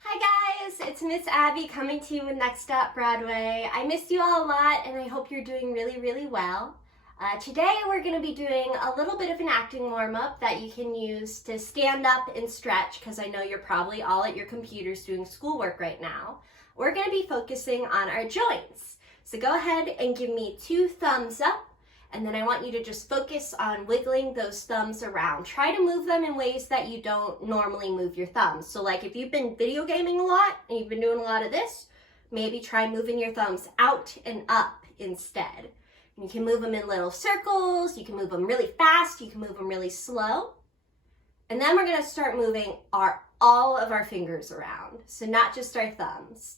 Hi guys, it's Miss Abby coming to you with Next Stop Broadway. I miss you all a lot and I hope you're doing really well. Today we're going to be doing a little bit of an acting warm-up that you can use to stand up and stretch because I know you're probably all at your computers doing schoolwork right now. We're going to be focusing on our joints. So go ahead and give me 2 thumbs up. And then I want you to just focus on wiggling those thumbs around. Try to move them in ways that you don't normally move your thumbs. So like if you've been video gaming a lot and you've been doing a lot of this, maybe try moving your thumbs out and up instead. And you can move them in little circles, you can move them really fast, you can move them really slow. And then we're gonna start moving all of our fingers around. So not just our thumbs.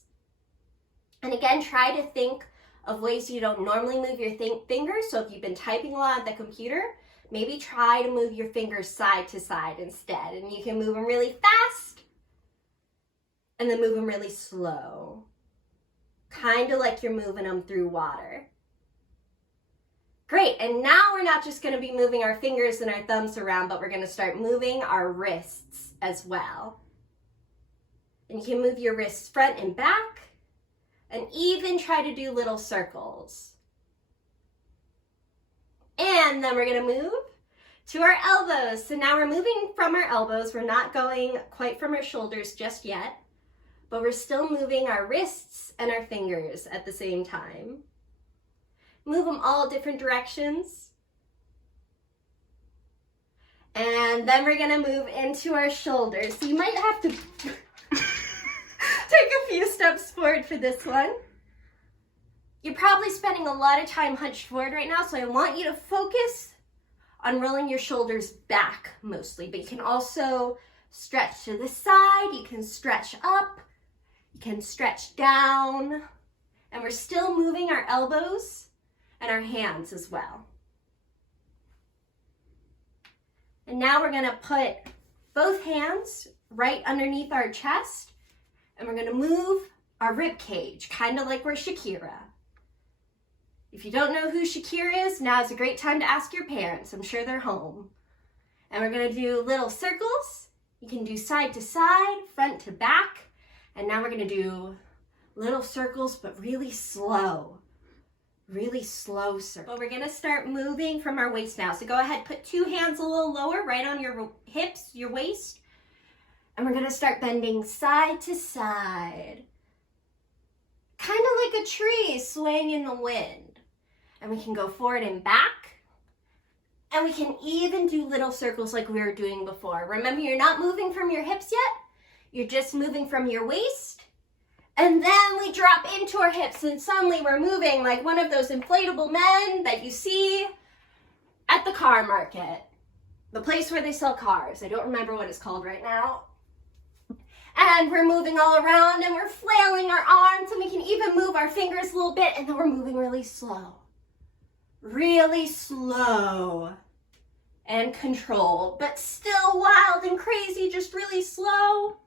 And again, try to think of ways you don't normally move your fingers. So if you've been typing a lot on the computer, maybe try to move your fingers side to side instead. And you can move them really fast and then move them really slow. Kind of like you're moving them through water. Great, and now we're not just gonna be moving our fingers and our thumbs around, but we're gonna start moving our wrists as well. And you can move your wrists front and back, and even try to do little circles. And then we're gonna move to our elbows. So now we're moving from our elbows. We're not going quite from our shoulders just yet, but we're still moving our wrists and our fingers at the same time. Move them all different directions. And then we're gonna move into our shoulders. So you might have to take a few steps forward for this one. You're probably spending a lot of time hunched forward right now, so I want you to focus on rolling your shoulders back mostly, but you can also stretch to the side, you can stretch up, you can stretch down, and we're still moving our elbows and our hands as well. And now we're gonna put both hands right underneath our chest, and we're gonna move our rib cage, kind of like we're Shakira. If you don't know who Shakira is, now is a great time to ask your parents. I'm sure they're home. And we're gonna do little circles. You can do side to side, front to back. And now we're gonna do little circles, but really slow circles. But we're gonna start moving from our waist now. So go ahead, put 2 hands a little lower, right on your hips, your waist. And we're gonna start bending side to side. Kind of like a tree swaying in the wind. And we can go forward and back. And we can even do little circles like we were doing before. Remember, you're not moving from your hips yet. You're just moving from your waist. And then we drop into our hips and suddenly we're moving like one of those inflatable men that you see at the car market. The place where they sell cars. I don't remember what it's called right now. And we're moving all around and we're flailing our arms and we can even move our fingers a little bit, and then we're moving really slow and controlled, but still wild and crazy, just really slow.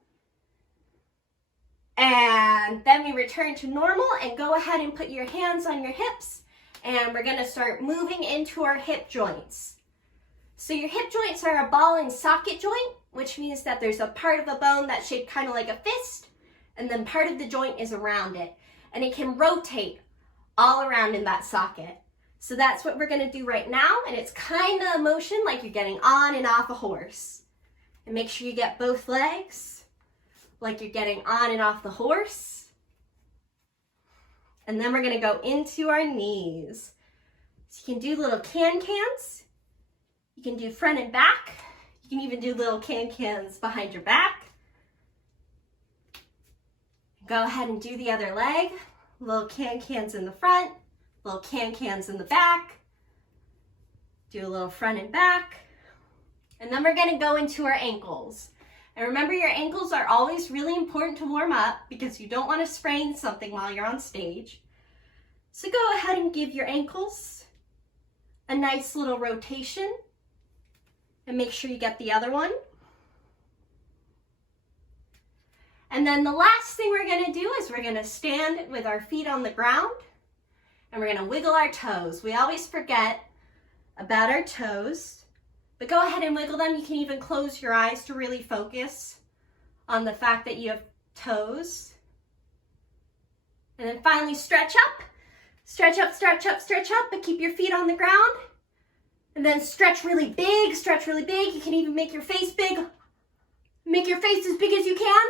And then we return to normal, and go ahead and put your hands on your hips, and we're gonna start moving into our hip joints. So your hip joints are a ball and socket joint, which means that there's a part of the bone that's shaped kind of like a fist, and then part of the joint is around it, and it can rotate all around in that socket. So that's what we're gonna do right now, and it's kind of a motion like you're getting on and off a horse. And make sure you get both legs like you're getting on and off the horse. And then we're gonna go into our knees. So you can do little can-cans. You can do front and back. You can even do little can-cans behind your back. Go ahead and do the other leg. Little can-cans in the front, little can-cans in the back. Do a little front and back. And then we're gonna go into our ankles. And remember, your ankles are always really important to warm up because you don't want to sprain something while you're on stage. So go ahead and give your ankles a nice little rotation. And make sure you get the other one. And then the last thing we're gonna do is we're gonna stand with our feet on the ground and we're gonna wiggle our toes. We always forget about our toes, but go ahead and wiggle them. You can even close your eyes to really focus on the fact that you have toes. And then finally stretch up. Stretch up, stretch up, stretch up, but keep your feet on the ground. And then stretch really big, stretch really big. You can even make your face big. Make your face as big as you can.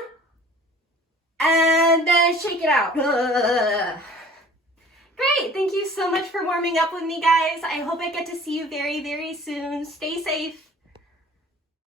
And then shake it out. Great, thank you so much for warming up with me, guys. I hope I get to see you very, very soon. Stay safe.